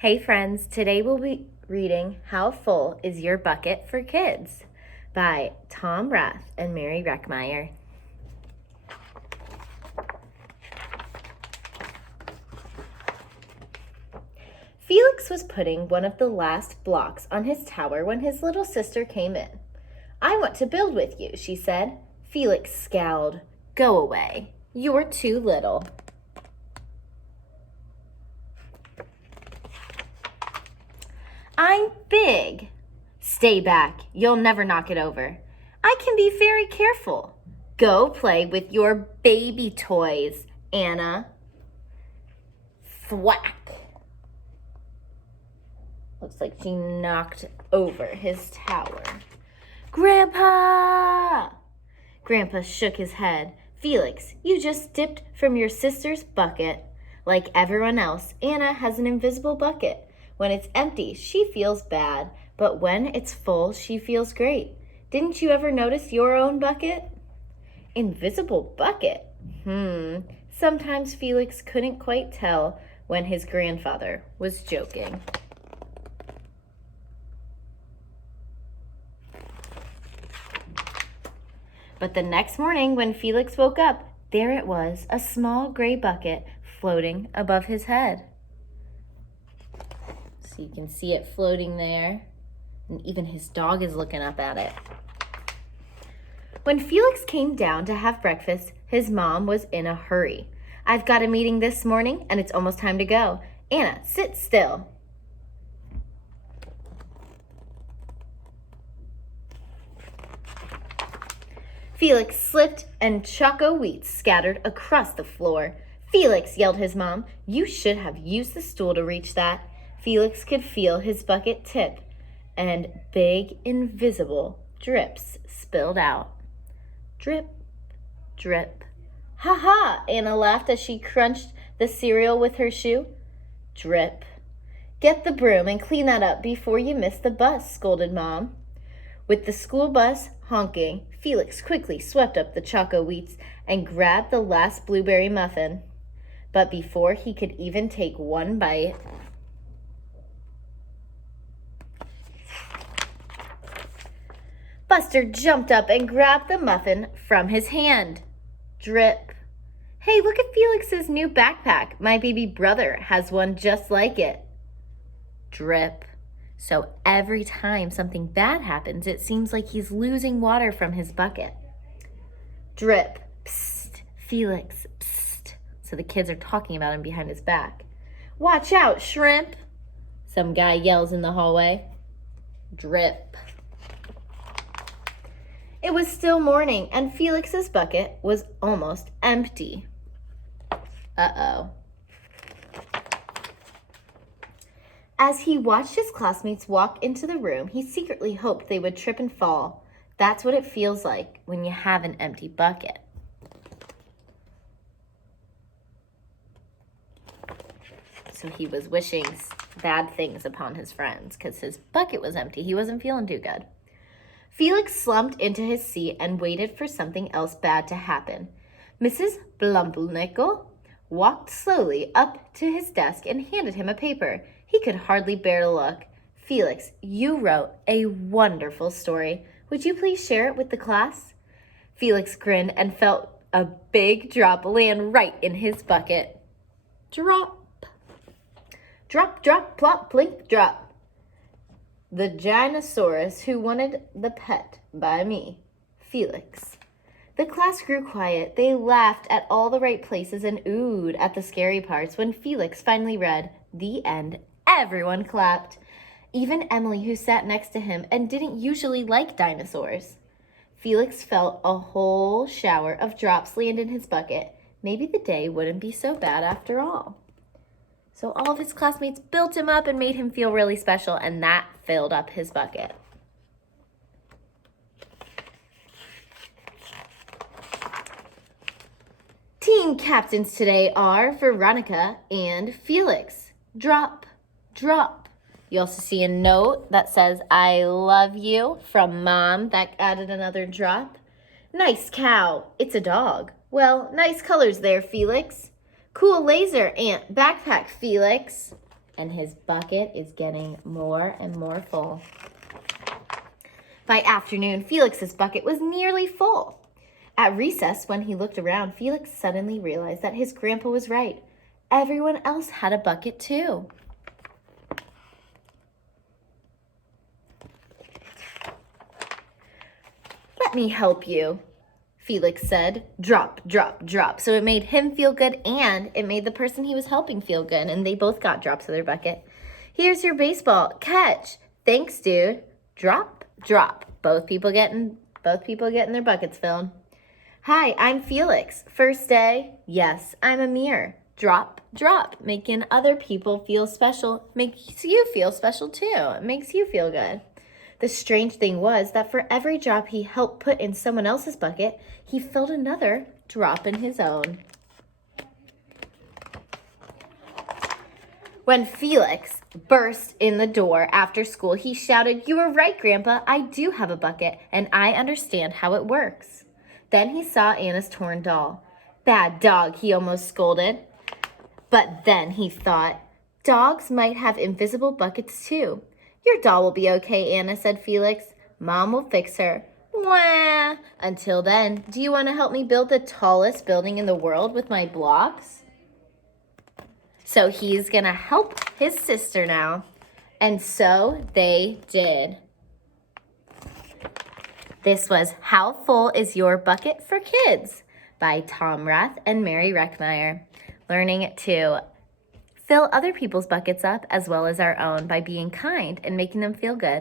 Hey friends, today we'll be reading How Full is Your Bucket for Kids by Tom Rath and Mary Reckmeyer. Felix was putting one of the last blocks on his tower when his little sister came in. "I want to build with you," she said. Felix scowled. "Go away. You're too little." "I'm big." "Stay back. You'll never knock it over." "I can be very careful." "Go play with your baby toys, Anna." Thwack. Looks like she knocked over his tower. "Grandpa!" Grandpa shook his head. "Felix, you just dipped from your sister's bucket. Like everyone else, Anna has an invisible bucket. When it's empty, she feels bad, but when it's full, she feels great. Didn't you ever notice your own bucket?" Invisible bucket? Sometimes Felix couldn't quite tell when his grandfather was joking. But the next morning, when Felix woke up, there it was, a small gray bucket floating above his head. So you can see it floating there, and even his dog is looking up at it. When Felix came down to have breakfast, his mom was in a hurry. "I've got a meeting this morning, and it's almost time to go. Anna, sit still." Felix slipped, and choco wheats scattered across the floor. "Felix," yelled his mom, "you should have used the stool to reach that." Felix could feel his bucket tip, and big, invisible drips spilled out. Drip, drip. "Ha ha!" Anna laughed as she crunched the cereal with her shoe. Drip. "Get the broom and clean that up before you miss the bus," scolded Mom. With the school bus honking, Felix quickly swept up the choco wheats and grabbed the last blueberry muffin. But before he could even take one bite, Buster jumped up and grabbed the muffin from his hand. Drip. "Hey, look at Felix's new backpack. My baby brother has one just like it." Drip. So every time something bad happens, it seems like he's losing water from his bucket. Drip. Psst, Felix, psst. So the kids are talking about him behind his back. "Watch out, shrimp," some guy yells in the hallway. Drip. It was still morning, and Felix's bucket was almost empty. Uh-oh. As he watched his classmates walk into the room, he secretly hoped they would trip and fall. That's what it feels like when you have an empty bucket. So he was wishing bad things upon his friends because his bucket was empty. He wasn't feeling too good. Felix slumped into his seat and waited for something else bad to happen. Mrs. Blumblenickle walked slowly up to his desk and handed him a paper. He could hardly bear to look. "Felix, you wrote a wonderful story. Would you please share it with the class?" Felix grinned and felt a big drop land right in his bucket. Drop. Drop, drop, plop, plink, drop. "The Ginosaurus who wanted the pet by me, Felix." The class grew quiet. They laughed at all the right places and oohed at the scary parts. When Felix finally read, "The end," everyone clapped. Even Emily, who sat next to him and didn't usually like dinosaurs. Felix felt a whole shower of drops land in his bucket. Maybe the day wouldn't be so bad after all. So all of his classmates built him up and made him feel really special, and that filled up his bucket. Team captains today are Veronica and Felix. Drop, drop. You also see a note that says, "I love you," from Mom. That added another drop. "Nice cow." It's a dog. "Well, nice colors there, Felix." "Cool laser ant backpack, Felix." and his bucket is getting more and more full. By afternoon, Felix's bucket was nearly full. At recess, when he looked around, Felix suddenly realized that his grandpa was right. Everyone else had a bucket too. "Let me help you," Felix said. Drop, drop, drop. So it made him feel good and it made the person he was helping feel good, and they both got drops of their bucket. "Here's your baseball. Catch." "Thanks, dude." Drop, drop. Both people getting their buckets filled. "Hi, I'm Felix. First day?" "Yes, I'm Amir." Drop, drop. Making other people feel special makes you feel special too. It makes you feel good. The strange thing was that for every drop he helped put in someone else's bucket, he filled another drop in his own. When Felix burst in the door after school, he shouted, "You were right, Grandpa. I do have a bucket, and I understand how it works." Then he saw Anna's torn doll. "Bad dog," he almost scolded. But then he thought, dogs might have invisible buckets too. "Your doll will be okay, Anna," said Felix. "Mom will fix her." Wah! "Until then, do you want to help me build the tallest building in the world with my blocks?" So he's going to help his sister now. And so they did. This was How Full Is Your Bucket for Kids by Tom Rath and Mary Reckmeyer. Learning to fill other people's buckets up as well as our own by being kind and making them feel good.